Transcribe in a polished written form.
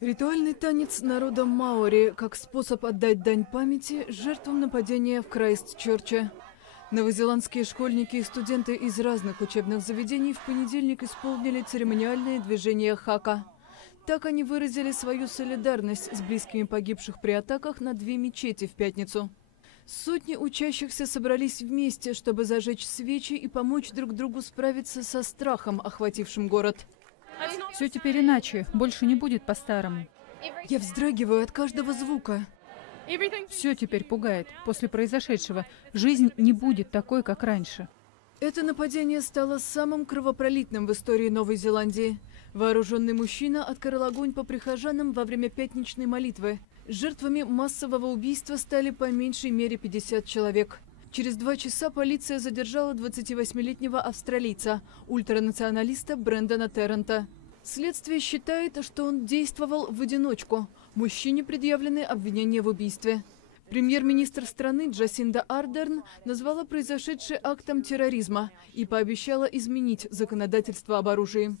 Ритуальный танец народа маори как способ отдать дань памяти жертвам нападения в Крайстчерче. Новозеландские школьники и студенты из разных учебных заведений в понедельник исполнили церемониальное движение хака. Так они выразили свою солидарность с близкими погибших при атаках на две мечети в пятницу. Сотни учащихся собрались вместе, чтобы зажечь свечи и помочь друг другу справиться со страхом, охватившим город. Все теперь иначе, больше не будет по-старому. Я вздрагиваю от каждого звука. Все теперь пугает. После произошедшего жизнь не будет такой, как раньше. Это нападение стало самым кровопролитным в истории Новой Зеландии. Вооруженный мужчина открыл огонь по прихожанам во время пятничной молитвы. Жертвами массового убийства стали по меньшей мере 50 человек. Через 2 часа полиция задержала 28-летнего австралийца, ультранационалиста Брэндона Террента. Следствие считает, что он действовал в одиночку. Мужчине предъявлены обвинения в убийстве. Премьер-министр страны Джасинда Ардерн назвала произошедшее актом терроризма и пообещала изменить законодательство об оружии.